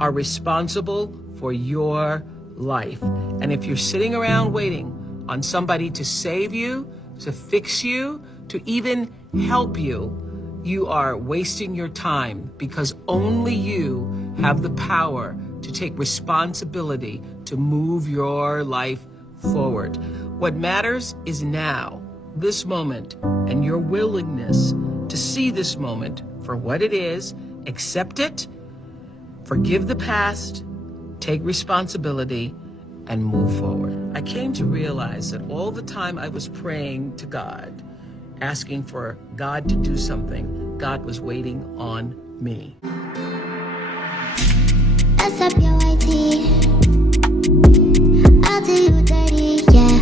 are responsible for your life. And if you're sitting around waiting on somebody to save you, to fix you, to even help you, you are wasting your time, because only you have the power to take responsibility to move your life forward. What matters is now, this moment, and your willingness to see this moment for what it is, accept it, forgive the past, take responsibility, and move forward. I came to realize that all the time I was praying to God, asking for God to do something, God was waiting on me. S.H.E I'll do you dirty, yeah.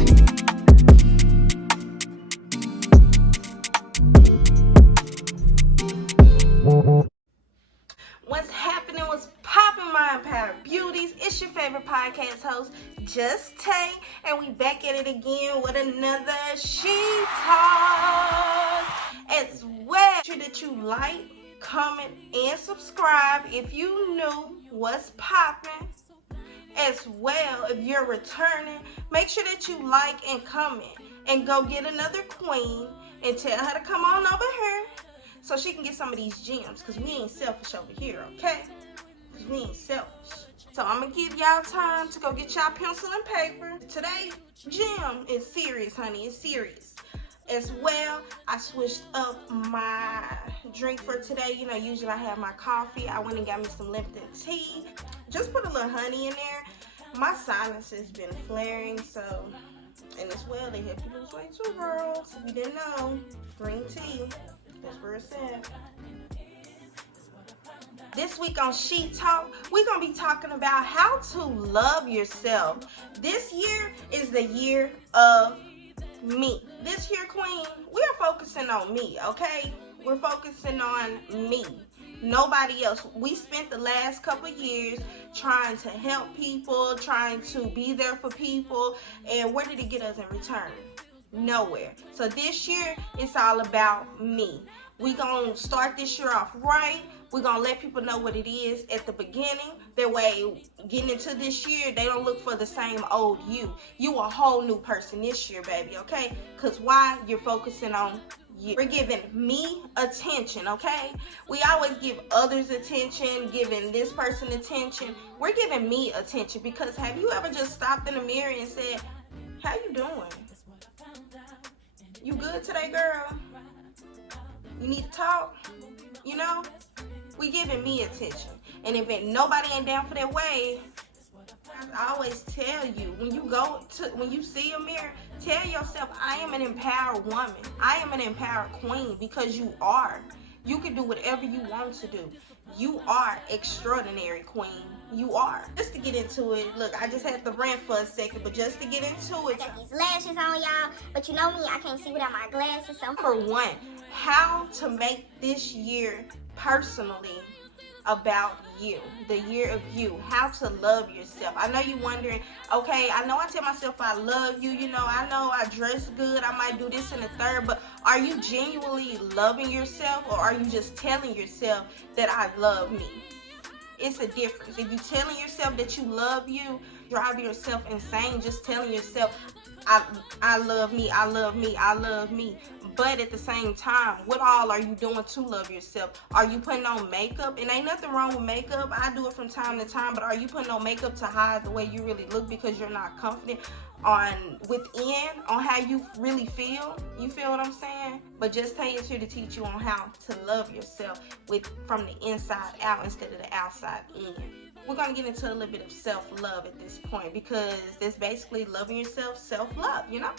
What's happening? What's popping, my empowered beauties? It's your favorite podcast host, S.H.E, and we back at it again with another S.H.E Talk. As well, make sure that you like, comment, and subscribe if you knew what's popping. As well, if you're returning, make sure that you like and comment and go get another queen and tell her to come on over here so she can get some of these gems, because we ain't selfish over here, okay? Because we ain't selfish. So I'm going to give y'all time to go get y'all pencil and paper. Today's gem is serious, honey. It's serious. As well, I switched up my drink for today. You know, usually I have my coffee. I went and got me some Lipton tea. Just put a little honey in there. My sinus has been flaring, so, and as well, they help you lose weight too, girls. If you didn't know, green tea, that's where it's at. This week on S.H.E Talk, we're going to be talking about how to love yourself. This year is the year of me. This year, queen, we are focusing on me, okay? We're focusing on me, nobody else. We spent the last couple years trying to help people, trying to be there for people, and where did it get us in return? Nowhere. So this year, it's all about me. We're going to start this year off right. We're going to let people know what it is at the beginning. That way, getting into this year, they don't look for the same old you. You a whole new person this year, baby, okay? Because why? You're focusing on you. We're giving me attention, okay? We always give others attention, giving this person attention. We're giving me attention, because have you ever just stopped in the mirror and said, how you doing? You good today, girl? You need to talk? You know? We giving me attention. And if nobody ain't down for that way, I always tell you, when you see a mirror, tell yourself, I am an empowered woman. I am an empowered queen, because you are. You can do whatever you want to do. You are extraordinary, queen. You are. Just to get into it, look, I just had to rant for a second, but just to get into it. I got these lashes on, y'all, but you know me, I can't see without my glasses. So for one, how to make this year personally about you, the year of you, how to love yourself. I know you wondering, okay, I know I tell myself I love you, you know, I know I dress good, I might do this and the third, but are you genuinely loving yourself, or are you just telling yourself that I love me? It's a difference. If you're telling yourself that you love you, drive yourself insane just telling yourself, I love me, I love me, I love me. But at the same time, what all are you doing to love yourself? Are you putting on makeup? And ain't nothing wrong with makeup. I do it from time to time. But are you putting on makeup to hide the way you really look because you're not confident within on how you really feel? You feel what I'm saying? But just Tay is here to teach you on how to love yourself from the inside out instead of the outside in. We're going to get into a little bit of self-love at this point, because that's basically loving yourself, self-love, you know?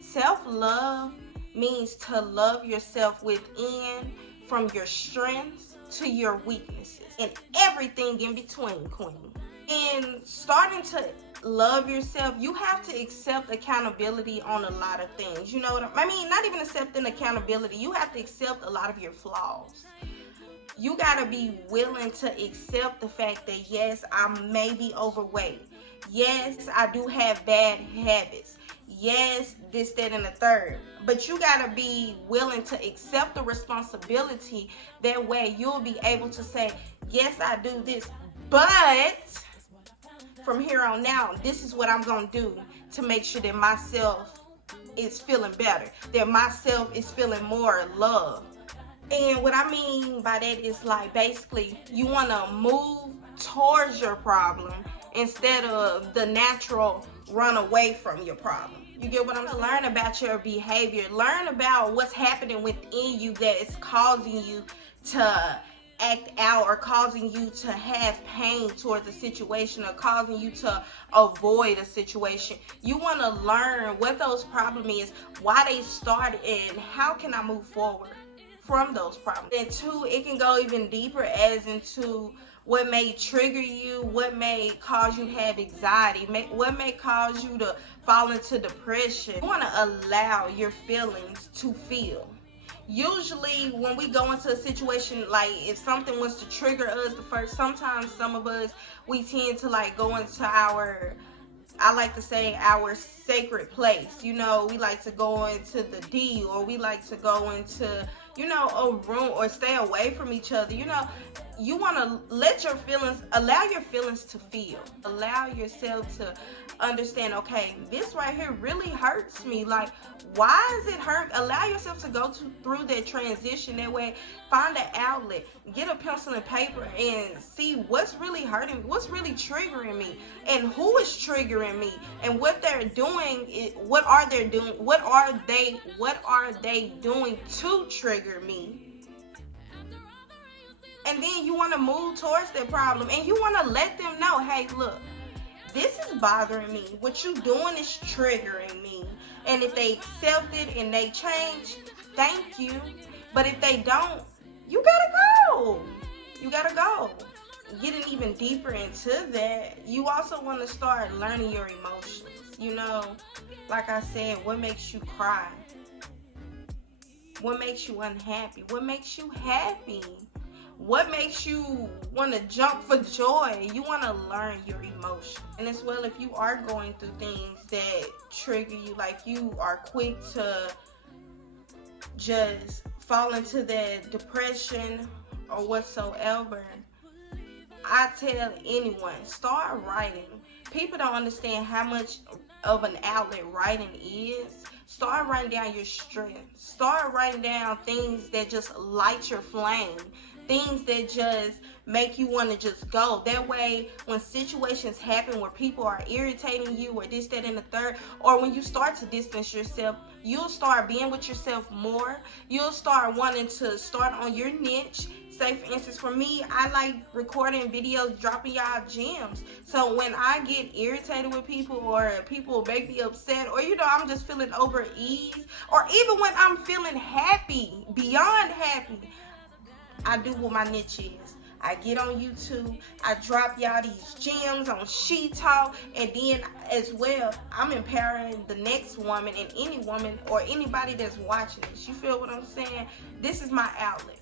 Self-love means to love yourself within, from your strengths to your weaknesses and everything in between, queen. In starting to love yourself, you have to accept accountability on a lot of things. You know what I mean? Not even accepting accountability. You have to accept a lot of your flaws. You gotta be willing to accept the fact that yes, I may be overweight. Yes, I do have bad habits. Yes, this, that, and the third. But you gotta be willing to accept the responsibility. That way you'll be able to say, yes, I do this, But from here on out, this is what I'm gonna do to make sure that myself is feeling better, that myself is feeling more love. And what I mean by that is like basically you want to move towards your problem instead of the natural run away from your problem. You get what I'm saying? Learn about your behavior. Learn about what's happening within you that is causing you to act out or causing you to have pain towards a situation or causing you to avoid a situation. You want to learn what those problems is, why they started, and how can I move forward from those problems. And two, it can go even deeper as into what may trigger you, what may cause you to have anxiety, what may cause you to fall into depression. You want to allow your feelings to feel. Usually when we go into a situation, like if something was to trigger us the first, sometimes some of us, we tend to like go into our, I like to say, our sacred place. You know, we like to go into the D, or we like to go into, you know, a room, or stay away from each other. You know, you want to let your feelings, allow your feelings to feel. Allow yourself to understand, okay, this right here really hurts me. Like, why is it hurt? Allow yourself to go through that transition. That way, find an outlet, get a pencil and paper, and see what's really hurting me, what's really triggering me, and who is triggering me, and what they're doing. What are they doing? What are they doing to trigger me? And then you want to move towards that problem, and you want to let them know, hey, look, this is bothering me. What you doing is triggering me. And if they accept it and they change, thank you. But if they don't, you gotta go. You gotta go. Getting even deeper into that, you also want to start learning your emotions. You know, like I said, what makes you cry? What makes you unhappy? What makes you happy? What makes you want to jump for joy? You want to learn your emotions. And as well, if you are going through things that trigger you, like you are quick to just fall into that depression or whatsoever, I tell anyone, start writing. People don't understand how much of an outlet writing is. Start writing down your strength. Start writing down things that just light your flame. Things that just make you want to just go. That way, when situations happen where people are irritating you or this, that, and the third, or when you start to distance yourself, you'll start being with yourself more. You'll start wanting to start on your niche. Say, for instance, for me, I like recording videos, dropping y'all gems. So when I get irritated with people, or people make me upset, or, you know, I'm just feeling over ease, or even when I'm feeling happy, beyond happy, I do what my niche is. I get on YouTube, I drop y'all these gems on S.H.E Talk, and then as well, I'm empowering the next woman and any woman or anybody that's watching this. You feel what I'm saying? This is my outlet.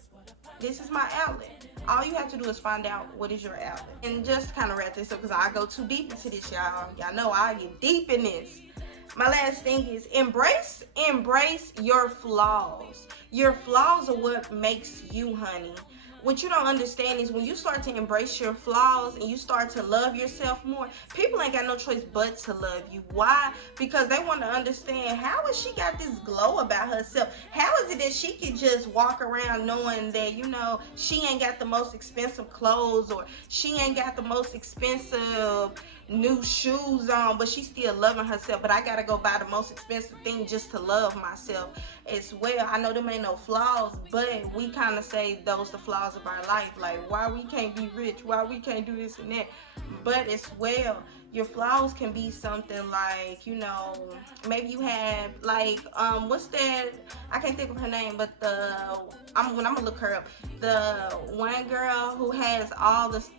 This is my outlet. All you have to do is find out what is your outlet. And just kind of wrap this up, because I go too deep into this, y'all. Y'all know I get deep in this. My last thing is embrace your flaws. Your flaws are what makes you, honey. What you don't understand is when you start to embrace your flaws and you start to love yourself more, people ain't got no choice but to love you. Why? Because they want to understand, how has she got this glow about herself? How is it that she can just walk around knowing that, you know, she ain't got the most expensive clothes, or she ain't got the most expensive new shoes on, but she's still loving herself? But I gotta go buy the most expensive thing just to love myself as well. I know them ain't no flaws, but we kind of say those the flaws of our life, like why we can't be rich, why we can't do this and that. But as well, your flaws can be something like, you know, maybe you have like what's that, I can't think of her name, but I'm gonna look her up, the one girl who has all this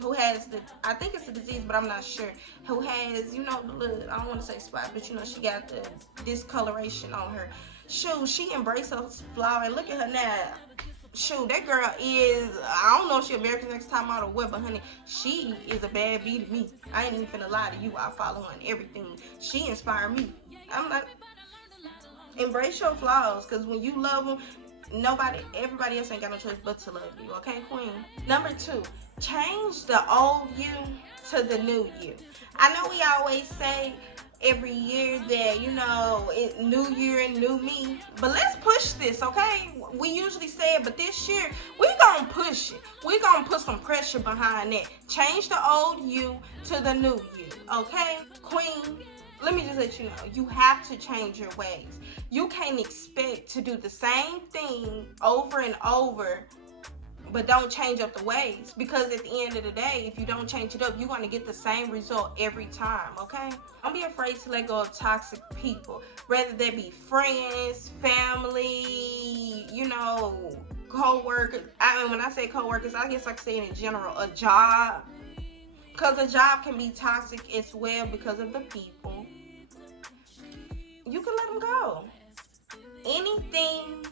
who has the, I think it's a disease, but I'm not sure, who has, you know, the little, I don't want to say spot, but you know, she got the discoloration on her. Shoot, she embraced her flaw, and look at her now. Shoot, that girl is, I don't know if she America's Next Top Model or what, but honey, she is a bad bee to me. I ain't even finna lie to you. I follow her on everything. She inspired me. I'm like, embrace your flaws, because when you love them, Everybody else ain't got no choice but to love you, okay, queen? Number 2, change the old you to the new you. I know we always say every year that, you know, new year and new me, but let's push this, okay? We usually say it, but this year we gonna push it. We gonna put some pressure behind it. Change the old you to the new you, okay? Queen, let me just let you know, you have to change your ways. You can't expect to do the same thing over and over, but don't change up the ways, because at the end of the day, if you don't change it up, you're going to get the same result every time, okay? Don't be afraid to let go of toxic people, whether they be friends, family, you know, co-workers. I mean, when I say co-workers, I guess I can say in general, a job, because a job can be toxic as well because of the people. You can let them go. Anything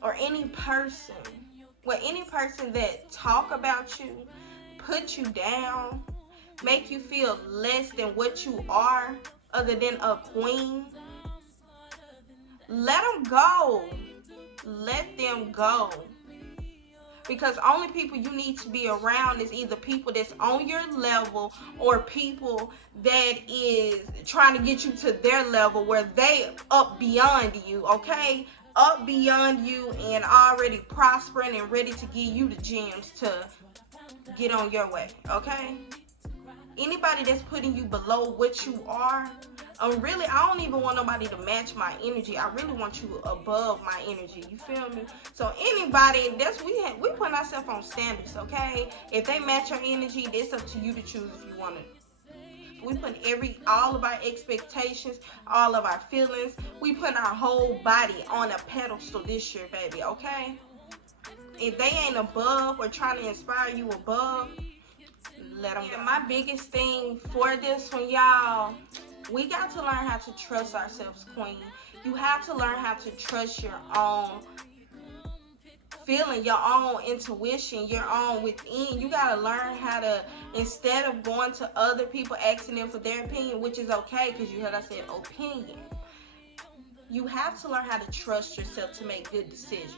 or any person that talk about you, put you down, make you feel less than what you are other than a queen, let them go. Let them go. Because only people you need to be around is either people that's on your level or people that is trying to get you to their level where they up beyond you, okay? Up beyond you and already prospering and ready to give you the gems to get on your way, okay? Anybody that's putting you below what you are, really, I don't even want nobody to match my energy. I really want you above my energy. You feel me? So anybody, we putting ourselves on standards, okay? If they match your energy, it's up to you to choose if you want to. We put all of our expectations, all of our feelings, we put our whole body on a pedestal this year, baby, okay? If they ain't above or trying to inspire you above, let them go. My biggest thing for this one, y'all, we got to learn how to trust ourselves, queen. You have to learn how to trust your own feeling, your own intuition, your own within. You got to learn how to, instead of going to other people, asking them for their opinion, which is okay, because you heard I said opinion. You have to learn how to trust yourself to make good decisions.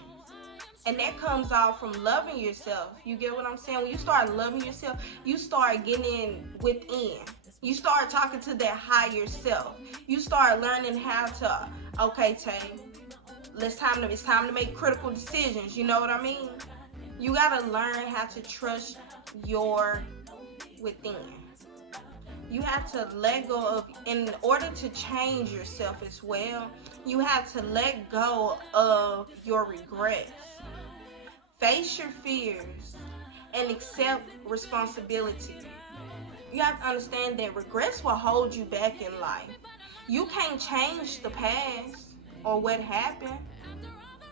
And that comes off from loving yourself. You get what I'm saying? When you start loving yourself, you start getting within. You start talking to that higher self. You start learning how to, okay, Tay, it's time to make critical decisions. You know what I mean? You got to learn how to trust your within. You have to let go of, in order to change yourself as well, you have to let go of your regrets. Face your fears and accept responsibility. You have to understand that regrets will hold you back in life. You can't change the past or what happened.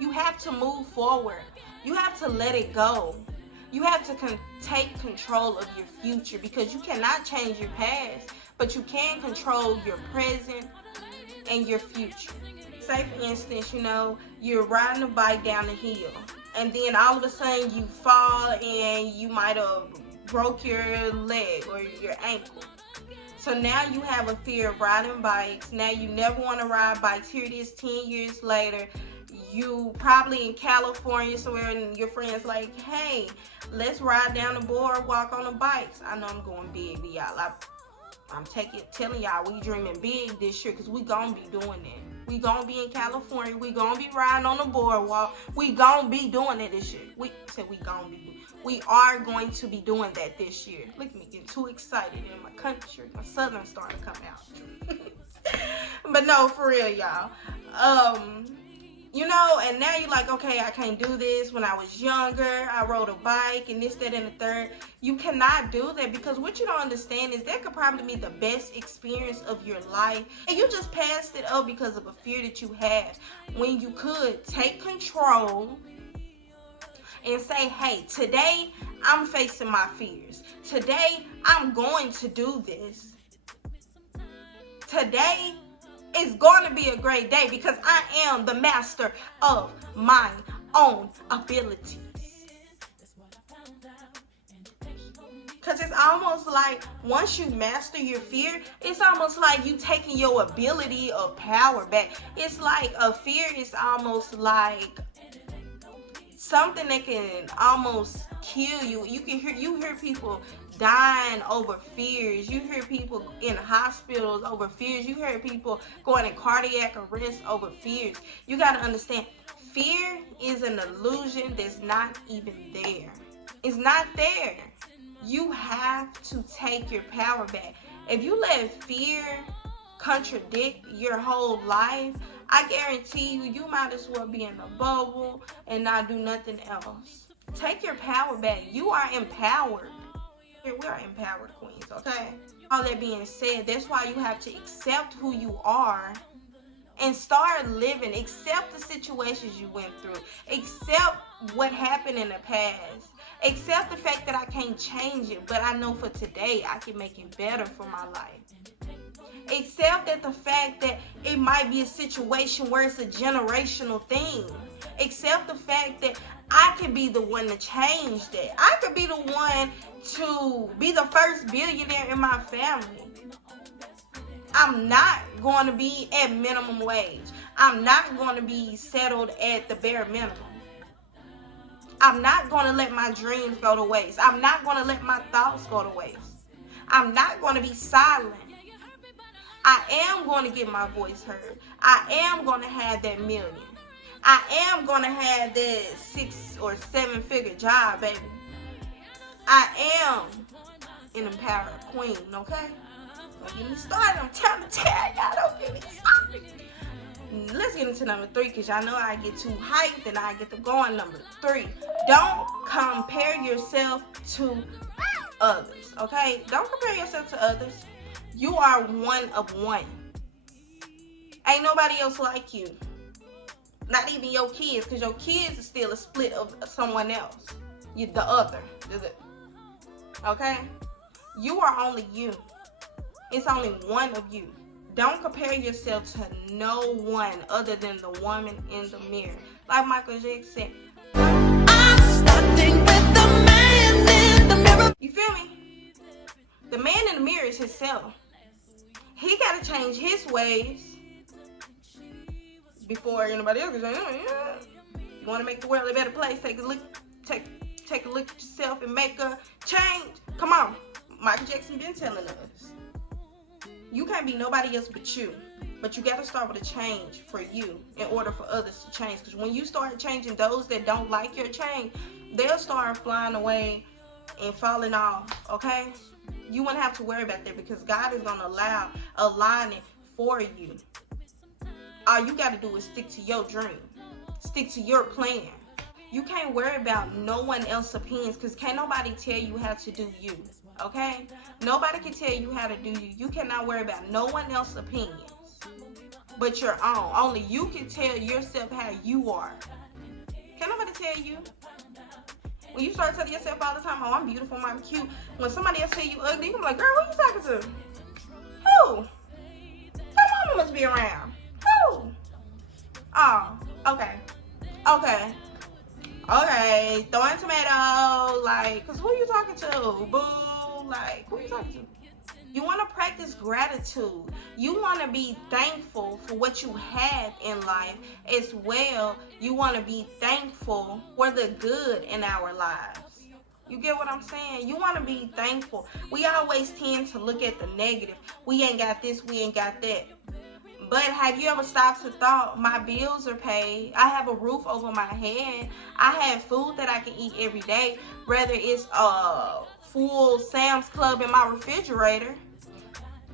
You have to move forward. You have to let it go. You have to take control of your future, because you cannot change your past, but you can control your present and your future. Say for instance, you know, you're riding a bike down the hill, and then all of a sudden you fall and you might have broke your leg or your ankle. So now you have a fear of riding bikes. Now you never want to ride bikes. Here it is 10 years later. You probably in California somewhere, and your friend's like, hey, let's ride down the boardwalk on the bikes. I know I'm going big, but y'all, I'm telling y'all, we dreaming big this year, because we gonna be doing that. We gonna be in California. We gonna be riding on the boardwalk. We gonna be doing it this year. We are going to be doing that this year. Look at me getting too excited, and my country, my southern starting to come out. But no, for real, y'all. You know, and now you're like, okay, I can't do this. When I was younger, I rode a bike and this, that, and the third. You cannot do that, because what you don't understand is that could probably be the best experience of your life, and you just passed it up because of a fear that you had, when you could take control and say, hey, today I'm facing my fears. Today I'm going to do this. Today is going to be a great day, because I am the master of my own abilities. Because it's almost like once you master your fear, it's almost like you taking your ability of power back. It's like a fear is almost like something that can almost kill you. You hear people dying over fears. You hear people in hospitals over fears. You hear people going in cardiac arrest over fears. You got to understand, fear is an illusion that's not even there. It's not there. You have to take your power back. If you let fear contradict your whole life, I guarantee you, you might as well be in a bubble and not do nothing else. Take your power back. You are empowered. We are empowered queens, okay? All that being said, that's why you have to accept who you are and start living. Accept the situations you went through. Accept what happened in the past. Accept the fact that I can't change it, but I know for today I can make it better for my life. Accept that the fact that it might be a situation where it's a generational thing. Accept the fact that I could be the one to change that. I could be the one to be the first billionaire in my family. I'm not going to be at minimum wage. I'm not going to be settled at the bare minimum. I'm not going to let my dreams go to waste. I'm not going to let my thoughts go to waste. I'm not going to be silent. I am going to get my voice heard. I am going to have that million. I am going to have that 6 or 7 figure job, baby. I am an empowered queen, okay? Don't get me started. I'm trying to tell y'all, don't get me started. Let's get into number 3, because y'all know I get too hyped and I get to going. Number 3, don't compare yourself to others, okay? Don't compare yourself to others. You are one of one. Ain't nobody else like you. Not even your kids, because your kids are still a split of someone else. You, the other. Okay? You are only you. It's only one of you. Don't compare yourself to no one other than the woman in the mirror. Like Michael Jackson said, I'm starting with the man in the mirror. You feel me? The man in the mirror is himself. He got to change his ways before anybody else can change. You want to make the world a better place, take a look at yourself and make a change. Come on. Michael Jackson been telling us. You can't be nobody else but you. But you got to start with a change for you in order for others to change. Because when you start changing those that don't like your change, they'll start flying away and falling off, okay? You won't have to worry about that because God is going to allow aligning for you. All you got to do is stick to your dream. Stick to your plan. You can't worry about no one else's opinions because can't nobody tell you how to do you, okay? Nobody can tell you how to do you. You cannot worry about no one else's opinions but your own. Only you can tell yourself how you are. Can't nobody tell you. When you start telling yourself all the time, oh, I'm beautiful, I'm cute. When somebody else tell you ugly, you can be like, girl, who you talking to? Who? Your mama must be around. Who? Oh, okay. Okay. Okay. Throwing tomato, like, cause who you talking to? Boo, like, who you talking to? You want to practice gratitude. You want to be thankful for what you have in life as well. You want to be thankful for the good in our lives. You get what I'm saying? You want to be thankful. We always tend to look at the negative. We ain't got this, we ain't got that. But have you ever stopped to thought, my bills are paid, I have a roof over my head, I have food that I can eat every day, whether it's a full Sam's Club in my refrigerator,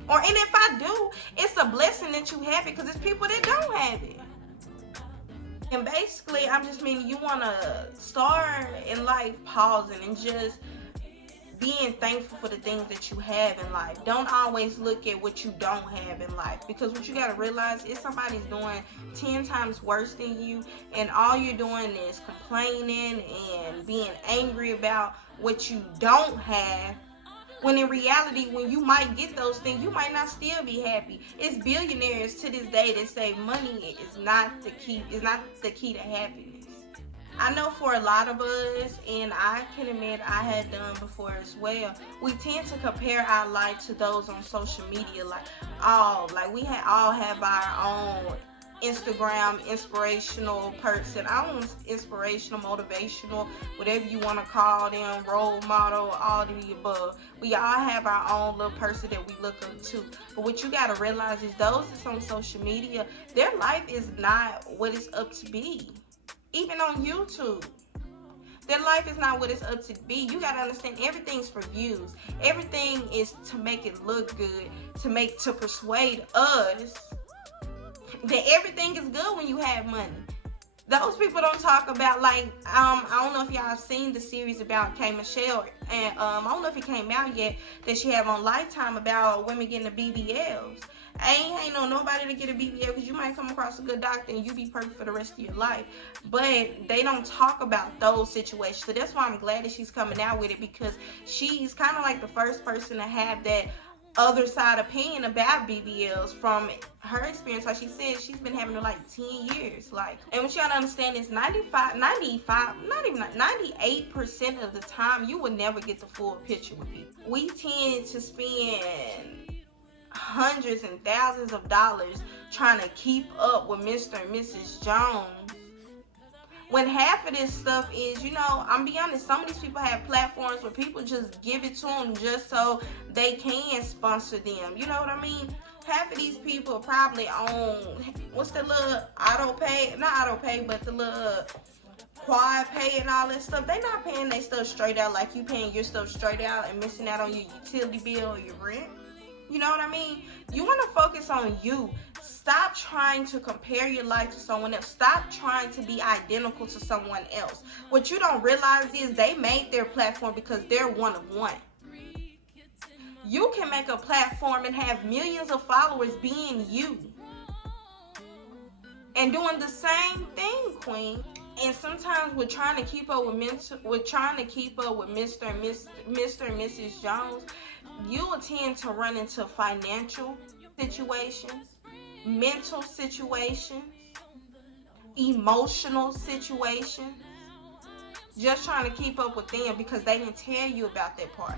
or and if I do, it's a blessing that you have it because it's people that don't have it. And basically, I'm just meaning you want to start in life pausing and just being thankful for the things that you have in life. Don't always look at what you don't have in life, because what you got to realize is somebody's doing 10 times worse than you, and all you're doing is complaining and being angry about what you don't have, when in reality, when you might get those things, you might not still be happy. It's billionaires to this day that say money is not the key, to happiness. I know for a lot of us, and I can admit I had done before as well, we tend to compare our life to those on social media. Like we all have our own Instagram inspirational person, our own inspirational, motivational, whatever you want to call them, role model, all of the above. We all have our own little person that we look up to. But what you got to realize is those that's on social media, their life is not what it's up to be. Even on YouTube, their life is not what it's up to be. You gotta understand, everything's for views. Everything is to make it look good, to persuade us that everything is good when you have money. Those people don't talk about, like, I don't know if y'all have seen the series about K. Michelle, and I don't know if it came out yet, that she have on Lifetime about women getting the BBLs. I ain't know nobody to get a BBL, because you might come across a good doctor and you be perfect for the rest of your life. But they don't talk about those situations. So that's why I'm glad that she's coming out with it, because she's kind of like the first person to have that other side opinion about BBLs from her experience. Like she said, she's been having it like 10 years. Like, and what you gotta understand is 98% of the time you will never get the full picture with people. We tend to spend hundreds and thousands of dollars trying to keep up with Mr. and Mrs. Jones, when half of this stuff is, you know, I'm be honest, some of these people have platforms where people just give it to them just so they can sponsor them. You know what I mean? Half of these people probably own, what's the little auto pay, not auto pay, but the little quad pay and all that stuff. They not paying their stuff straight out like you paying your stuff straight out and missing out on your utility bill or your rent. You know what I mean? You want to focus on you. Stop trying to compare your life to someone else. Stop trying to be identical to someone else. What you don't realize is they made their platform because they're one of one. You can make a platform and have millions of followers being you and doing the same thing, queen. And sometimes we're trying to keep up with Mr. and Mrs. Jones. You will tend to run into financial situations, mental situations, emotional situations, just trying to keep up with them because they didn't tell you about that part.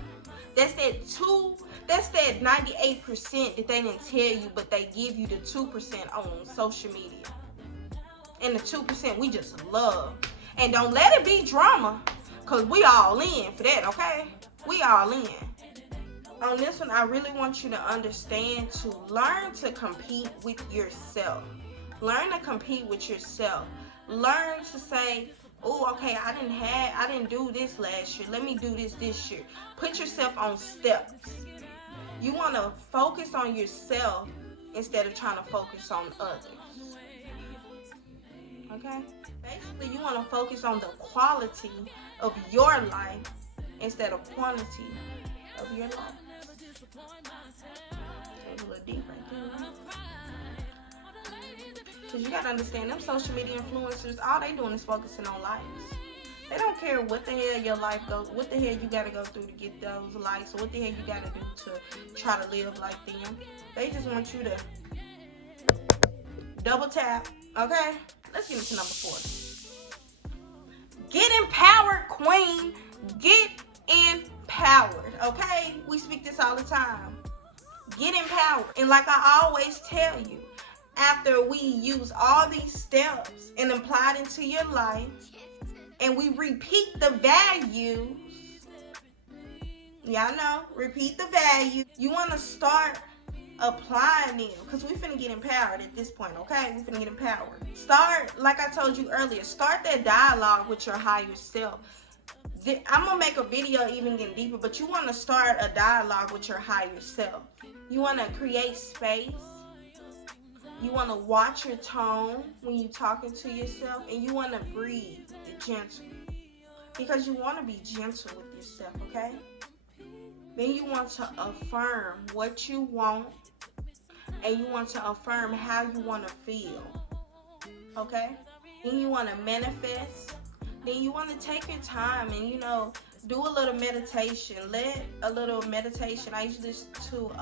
That's that 98% that they didn't tell you, but they give you the 2% on social media. And the 2% we just love. And don't let it be drama, because we all in for that, okay? We all in. On this one, I really want you to understand to learn to compete with yourself. Learn to compete with yourself. Learn to say, oh, okay, I didn't do this last year. Let me do this year. Put yourself on steps. You want to focus on yourself instead of trying to focus on others. Okay? Basically, you want to focus on the quality of your life instead of quantity of your life. It's a little deep right there, right? Because you got to understand, them social media influencers, all they doing is focusing on likes. They don't care what the hell your life goes, what the hell you got to go through to get those likes, or what the hell you got to do to try to live like them. They just want you to double tap, okay? Let's get into number 4. Get empowered, queen. Get empowered, okay? We speak this all the time. Get empowered. And like I always tell you, after we use all these steps and apply it into your life, and we repeat the values, y'all know, repeat the value, you want to start applying them, because we finna get empowered at this point, okay? We finna get empowered. Start, like I told you earlier, start that dialogue with your higher self. I'm gonna make a video even getting deeper, but you want to start a dialogue with your higher self. You want to create space. You want to watch your tone when you're talking to yourself, and you want to breathe gentle, because you want to be gentle with yourself, okay? Then you want to affirm what you want, and you want to affirm how you want to feel, okay? Then you want to manifest. Then you want to take your time and, you know, do a little meditation. I used to listen to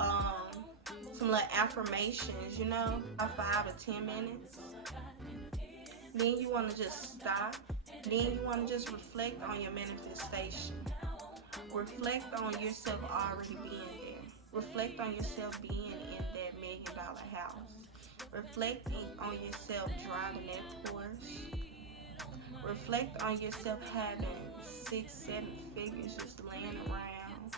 some little affirmations, you know, 5 or 10 minutes. Then you want to just stop Then you want to just reflect on your manifestation. Reflect on yourself already being there. Reflect on yourself being in that $1 million house. Reflect on yourself driving that Porsche. Reflect on yourself having 6, 7 figures just laying around.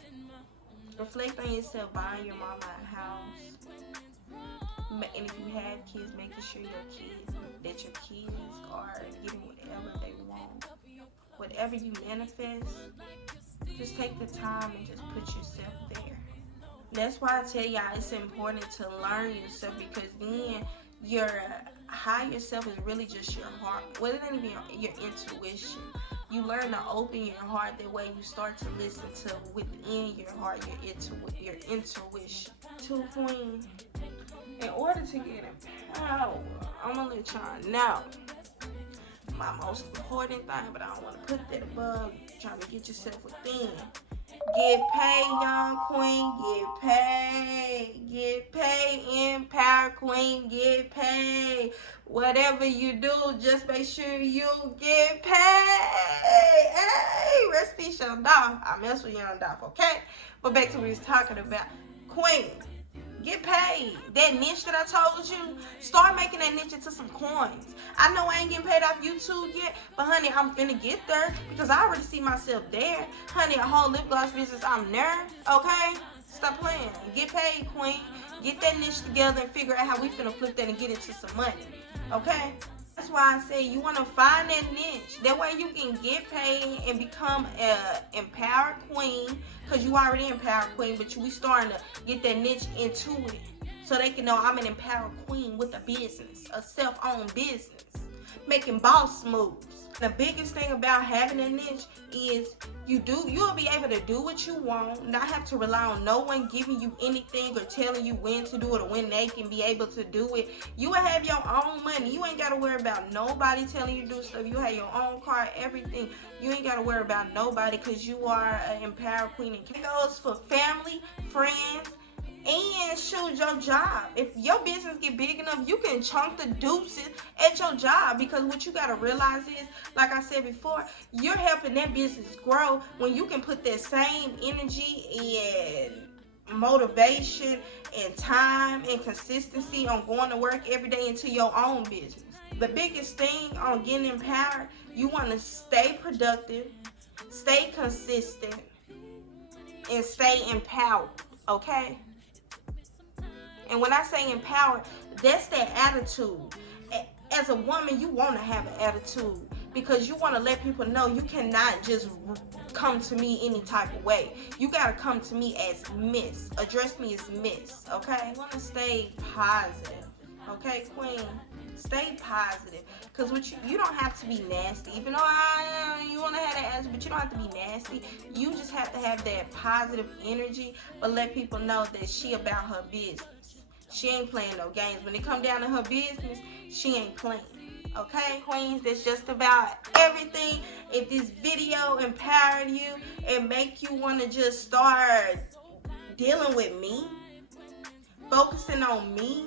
Reflect on yourself buying your mama a house. And if you have kids, making sure your kids are getting whatever they want. Whatever you manifest, just take the time and just put yourself there. That's why I tell y'all it's important to learn yourself, because then your higher self is really just your heart. Well, it ain't even your intuition. You learn to open your heart. That way you start to listen to within your heart, your intuition. To Queen, in order to get empowered, I'm gonna let y'all know my most important thing, but I don't want to put that above you. Trying to get yourself within. Get paid, young queen. Get paid. Get paid. Empower, queen. Get paid. Whatever you do, just make sure you get paid. Hey, rest in peace, Young Dolph. I mess with Young Dolph, okay? But back to what we was talking about. Queen, get paid. That niche that I told you, start making that niche into some coins. I know I ain't getting paid off YouTube yet, but honey, I'm finna get there because I already see myself there. Honey, a whole lip gloss business, I'm there, okay? Stop playing. Get paid, queen. Get that niche together and figure out how we finna flip that and get into some money, okay? That's why I say you want to find that niche. That way you can get paid and become an empowered queen, because you already empowered queen, but we starting to get that niche into it so they can know I'm an empowered queen with a business, a self-owned business, making boss moves. The biggest thing about having a niche is you'll be able to do what you want, not have to rely on no one giving you anything or telling you when to do it or when they can be able to do it. You will have your own money. You ain't got to worry about nobody telling you to do stuff. You have your own car, everything. You ain't got to worry about nobody because you are an empowered queen. And it goes for family, friends, and shoot, your job. If your business get big enough, you can chunk the deuces at your job, because what you gotta realize is, like I said before, you're helping that business grow when you can put that same energy and motivation and time and consistency on going to work every day into your own business. The biggest thing on getting empowered, you want to stay productive, stay consistent, and stay empowered, okay? And when I say empowered, that's that attitude. As a woman, you want to have an attitude, because you want to let people know you cannot just come to me any type of way. You got to come to me as Miss. Address me as Miss, okay? You want to stay positive, okay, queen? Stay positive, because you don't have to be nasty. Even though you want to have that attitude, but you don't have to be nasty. You just have to have that positive energy, but let people know that she about her business. She ain't playing no games. When it come down to her business, she ain't playing. Okay, queens, that's just about everything. If this video empowered you and make you want to just start dealing with me, focusing on me,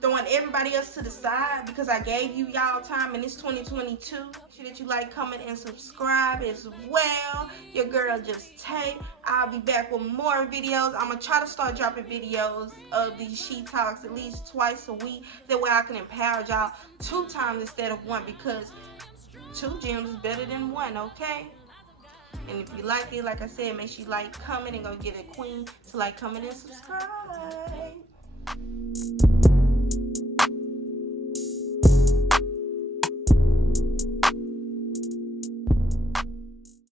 throwing everybody else to the side because I gave you y'all time in this 2022. Make sure that you like, comment, and subscribe as well. Your girl S.H.E. I'll be back with more videos. I'm going to try to start dropping videos of these S.H.E Talks at least twice a week. That way I can empower y'all 2 times instead of 1, because 2 gems is better than 1, okay? And if you like it, like I said, make sure you like, comment, and go get a queen to like, comment, and subscribe.